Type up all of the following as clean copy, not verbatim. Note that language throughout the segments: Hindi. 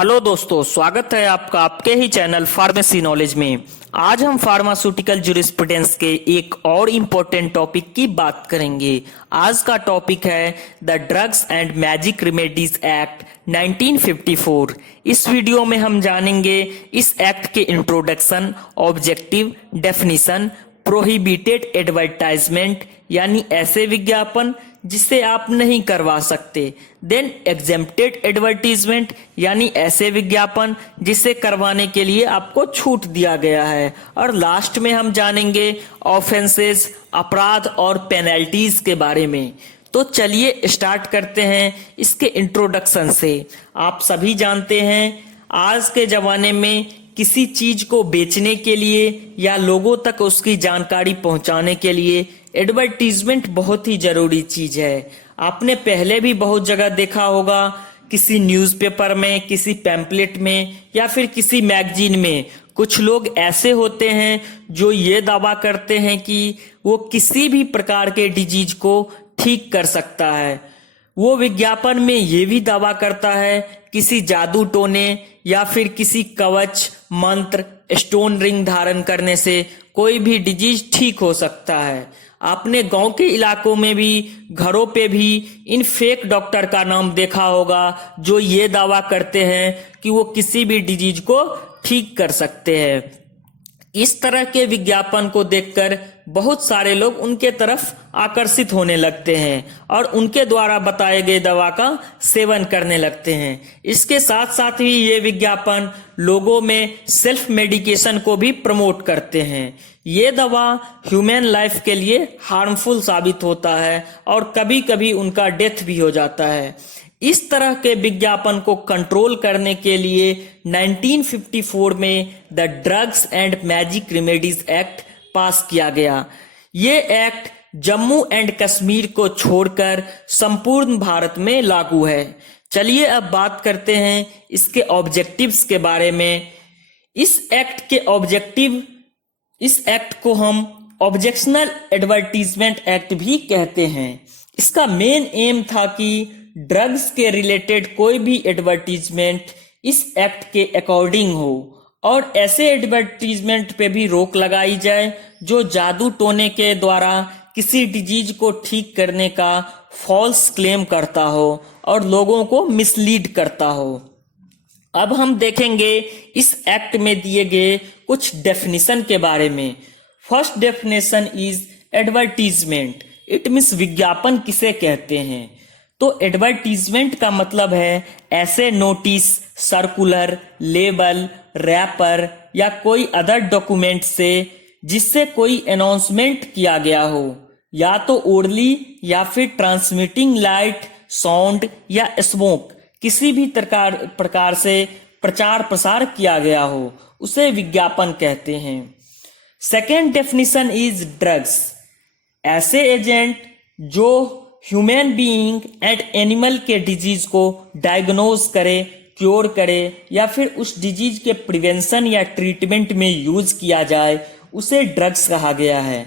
हेलो दोस्तों, स्वागत है आपका आपके ही चैनल फार्मेसी नॉलेज में। आज हम फार्मास्यूटिकल जूरिस्प्रूडेंस के एक और इम्पोर्टेंट टॉपिक की बात करेंगे। आज का टॉपिक है the drugs and magic remedies act 1954। इस वीडियो में हम जानेंगे इस एक्ट के introduction, objective, definition, prohibited advertisement यानी ऐसे विज्ञापन जिसे आप नहीं करवा सकते, देन एग्जेम्प्टेड एडवर्टीजमेंट यानी ऐसे विज्ञापन जिसे करवाने के लिए आपको छूट दिया गया है, और लास्ट में हम जानेंगे ऑफेंसेस, अपराध और पेनल्टीज के बारे में। तो चलिए स्टार्ट करते हैं इसके इंट्रोडक्शन से। आप सभी जानते हैं आज के जमाने में किसी चीज को बेचने के लिए या लोगों तक उसकी जानकारी पहुंचाने के लिए एडवर्टीजमेंट बहुत ही जरूरी चीज है। आपने पहले भी बहुत जगह देखा होगा, किसी न्यूज़पेपर में, किसी पैम्पलेट में या फिर किसी मैगजीन में कुछ लोग ऐसे होते हैं जो ये दावा करते हैं कि वो किसी भी प्रकार के डिजीज को ठीक कर सकता है। वो विज्ञापन में ये भी दावा करता है किसी जादू टोने या फिर किसी कवच, मंत्र, स्टोन रिंग धारण करने से कोई भी डिजीज ठीक हो सकता है। आपने गांव के इलाकों में भी, घरों पे भी इन फेक डॉक्टर का नाम देखा होगा जो ये दावा करते हैं कि वो किसी भी डिजीज को ठीक कर सकते हैं। इस तरह के विज्ञापन को देखकर बहुत सारे लोग उनके तरफ आकर्षित होने लगते हैं और उनके द्वारा बताए गए दवा का सेवन करने लगते हैं। इसके साथ साथ ही ये विज्ञापन लोगों में सेल्फ मेडिकेशन को भी प्रमोट करते हैं। ये दवा ह्यूमन लाइफ के लिए हार्मफुल साबित होता है और कभी कभी उनका डेथ भी हो जाता है। इस तरह के विज्ञापन को कंट्रोल करने के लिए 1954 में the drugs and magic remedies act पास किया गया। ये एक्ट जम्मू एंड कश्मीर को छोड़कर संपूर्ण भारत में लागू है। चलिए अब बात करते हैं इसके ऑब्जेक्टिव्स के बारे में। इस एक्ट को हम ऑब्जेक्शनल एडवर्टीजमेंट एक्ट भी कहते हैं। इसका मेन एम था कि ड्रग्स के रिलेटेड कोई भी एडवर्टीजमेंट इस एक्ट के अकॉर्डिंग हो और ऐसे एडवर्टीजमेंट पे भी रोक लगाई जाए जो जादू टोने के द्वारा किसी डिजीज को ठीक करने का फॉल्स क्लेम करता हो और लोगों को मिसलीड करता हो। अब हम देखेंगे इस एक्ट में दिए गए कुछ डेफिनेशन के बारे में। First definition is advertisement. It means विज्ञापन किसे कहते हैं। तो एडवर्टीजमेंट का मतलब है ऐसे नोटिस, सर्कुलर, लेबल, रैपर या कोई अदर डॉक्यूमेंट से जिससे कोई अनाउंसमेंट किया गया हो, या तो ओरली या फिर ट्रांसमिटिंग लाइट, साउंड या स्मोक, किसी भी प्रकार से प्रचार प्रसार किया गया हो, उसे विज्ञापन कहते हैं। Second definition is drugs. ऐसे एजेंट जो ह्यूमन बीइंग एंड एनिमल के डिजीज को डायग्नोज करे, क्योर करे या फिर उस डिजीज के प्रिवेंशन या ट्रीटमेंट में यूज किया जाए, उसे ड्रग्स कहा गया है।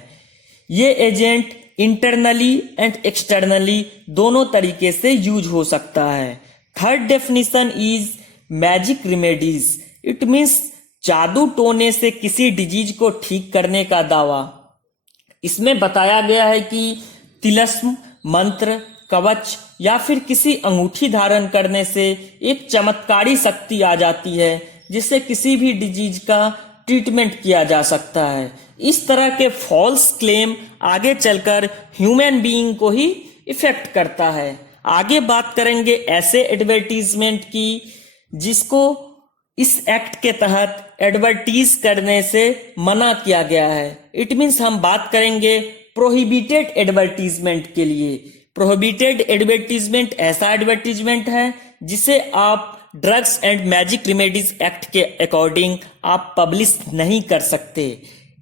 ये एजेंट इंटरनली एंड एक्सटर्नली दोनों तरीके से यूज हो सकता है। Third definition is magic remedies. It means जादू टोने से किसी डिजीज को ठीक करने का दावा। इसमें बताया गया है कि तिलस्म, मंत्र, कवच या फिर किसी अंगूठी धारण करने से एक चमत्कारी शक्ति आ जाती है जिससे किसी भी डिजीज का ट्रीटमेंट किया जा सकता है। इस तरह के फॉल्स क्लेम आगे चलकर ह्यूमन बीइंग को ही इफेक्ट करता है। आगे बात करेंगे ऐसे एडवर्टीजमेंट की जिसको इस एक्ट के तहत एडवर्टीज करने से मना किया गया है। इट मीन्स हम बात करेंगे प्रोहिबिटेड एडवर्टीजमेंट के लिए। प्रोहिबिटेड एडवर्टीजमेंट ऐसा एडवर्टीजमेंट है जिसे आप drugs and magic remedies act के अकॉर्डिंग आप पब्लिश नहीं कर सकते।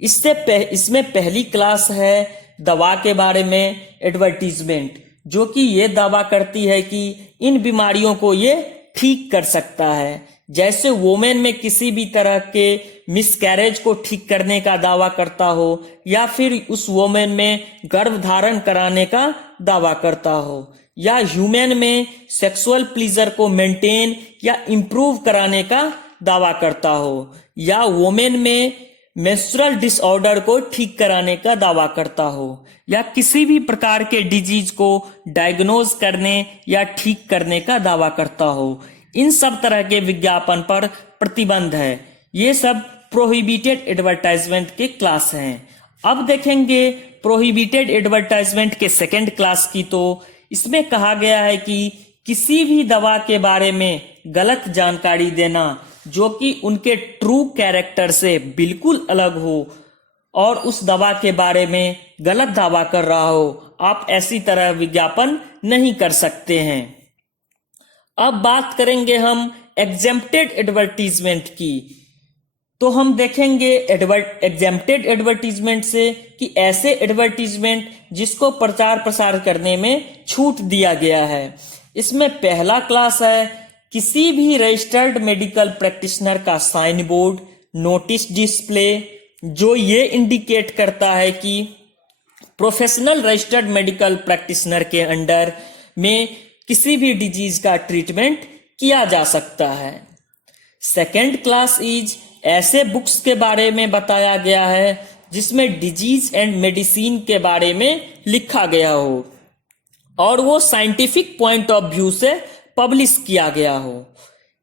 इसमें पहली क्लास है दवा के बारे में एडवर्टीजमेंट, जो कि ये दावा करती है कि इन बीमारियों को ये ठीक कर सकता है। जैसे वोमेन में किसी भी तरह के मिसकैरेज को ठीक करने का दावा करता हो या फिर उस वोमेन में गर्भ धारण कराने का दावा करता हो, या ह्यूमन में सेक्सुअल प्लीजर को मेंटेन या इम्प्रूव कराने का दावा करता हो, या वोमेन में मेंस्ट्रुअल डिसऑर्डर को ठीक कराने का दावा करता हो, या किसी भी प्रकार के डिजीज को डायग्नोज करने या ठीक करने का दावा करता हो। इन सब तरह के विज्ञापन पर प्रतिबंध है। ये सब प्रोहिबिटेड एडवर्टाइजमेंट के क्लास हैं। अब देखेंगे प्रोहिबिटेड एडवर्टाइजमेंट के सेकंड क्लास की। तो इसमें कहा गया है कि किसी भी दवा के बारे में गलत जानकारी देना जो कि उनके ट्रू कैरेक्टर से बिल्कुल अलग हो और उस दवा के बारे में गलत दावा कर रहा हो, आप ऐसी तरह विज्ञापन नहीं कर सकते हैं। अब बात करेंगे हम एग्जेम्प्टेड एडवर्टीजमेंट की। तो हम देखेंगे एग्जेम्प्टेड एडवर्टीजमेंट से कि ऐसे एडवर्टीजमेंट जिसको प्रचार प्रसार करने में छूट दिया गया है। इसमें पहला क्लास है किसी भी रजिस्टर्ड मेडिकल प्रैक्टिशनर का साइन बोर्ड, नोटिस डिस्प्ले जो ये इंडिकेट करता है कि प्रोफेशनल रजिस्टर्ड मेडिकल प्रैक्टिशनर के अंडर में किसी भी डिजीज का ट्रीटमेंट किया जा सकता है। सेकेंड क्लास इज ऐसे बुक्स के बारे में बताया गया है जिसमें डिजीज एंड मेडिसिन के बारे में लिखा गया हो और वो साइंटिफिक पॉइंट ऑफ व्यू से पब्लिश किया गया हो।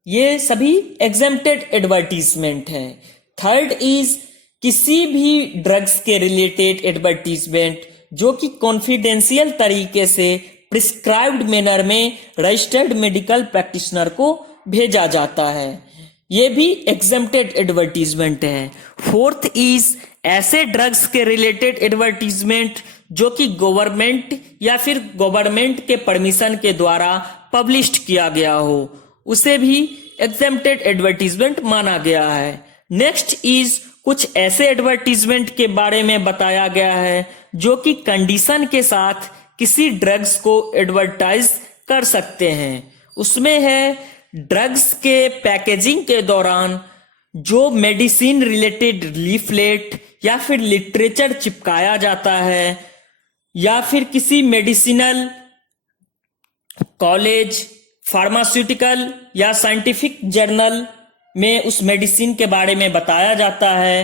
ये सभी एग्जेम्प्टेड एडवर्टीजमेंट है। थर्ड इज किसी भी ड्रग्स के रिलेटेड एडवर्टीजमेंट जो कि कॉन्फिडेंशियल तरीके से प्रिस्क्राइब्ड मैनर में रजिस्टर्ड मेडिकल प्रैक्टिशनर को भेजा जाता है, ये भी एग्जेम्प्टेड एडवर्टीजमेंट है। फोर्थ इज ऐसे ड्रग्स के रिलेटेड एडवर्टीजमेंट जो कि गवर्नमेंट या फिर गवर्नमेंट के परमिशन के द्वारा पब्लिश्ड किया गया हो, उसे भी एग्जेम्प्टेड एडवर्टीजमेंट माना गया है। नेक्स्ट इज कुछ ऐसे एडवर्टीजमेंट के बारे में बताया गया है जो कि कंडीशन के साथ किसी ड्रग्स को एडवर्टाइज कर सकते हैं। उसमें है ड्रग्स के पैकेजिंग के दौरान जो मेडिसिन रिलेटेड लीफलेट या फिर लिटरेचर चिपकाया जाता है, या फिर किसी मेडिसिनल कॉलेज, फार्मास्यूटिकल या साइंटिफिक जर्नल में उस मेडिसिन के बारे में बताया जाता है,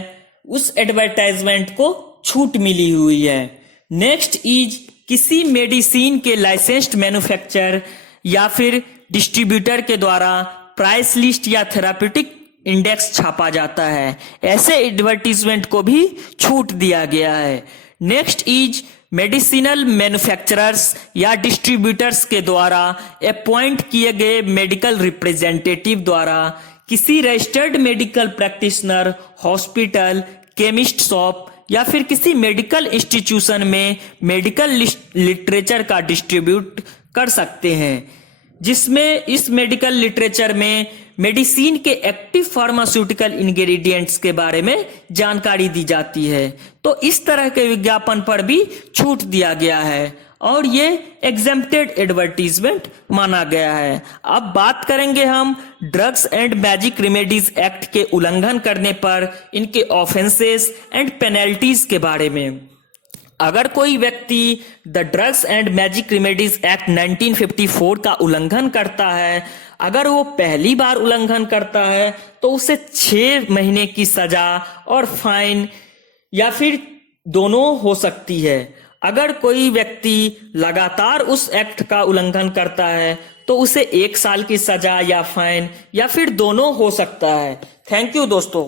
उस एडवर्टाइजमेंट को छूट मिली हुई है। नेक्स्ट इज किसी मेडिसिन के लाइसेंस्ड मैन्युफैक्चरर या फिर डिस्ट्रीब्यूटर के द्वारा प्राइस लिस्ट या थेराप्यूटिक इंडेक्स छापा जाता है, ऐसे एडवर्टीजमेंट को भी छूट दिया गया है। नेक्स्ट इज मेडिसिनल मैन्युफैक्चरर्स या डिस्ट्रीब्यूटर्स के द्वारा अपॉइंट किए गए मेडिकल रिप्रेजेंटेटिव द्वारा किसी registered medical practitioner, hospital, chemist shop या फिर किसी मेडिकल इंस्टीट्यूशन में मेडिकल लिटरेचर का डिस्ट्रीब्यूट कर सकते हैं, जिसमें इस मेडिकल लिटरेचर में मेडिसिन के एक्टिव फार्मास्यूटिकल इंग्रेडिएंट्स के बारे में जानकारी दी जाती है। तो इस तरह के विज्ञापन पर भी छूट दिया गया है और ये एग्जेम्प्टेड एडवर्टीजमेंट माना गया है। अब बात करेंगे हम drugs and magic remedies act के उल्लंघन करने पर इनके ऑफेंसेस एंड पेनल्टीज के बारे में। अगर कोई व्यक्ति the drugs and magic remedies act 1954 का उल्लंघन करता है, अगर वो पहली बार उल्लंघन करता है तो उसे 6 महीने की सजा और फाइन या फिर दोनों हो सकती है। अगर कोई व्यक्ति लगातार उस एक्ट का उल्लंघन करता है तो उसे 1 साल की सजा या फाइन या फिर दोनों हो सकता है। थैंक यू दोस्तों।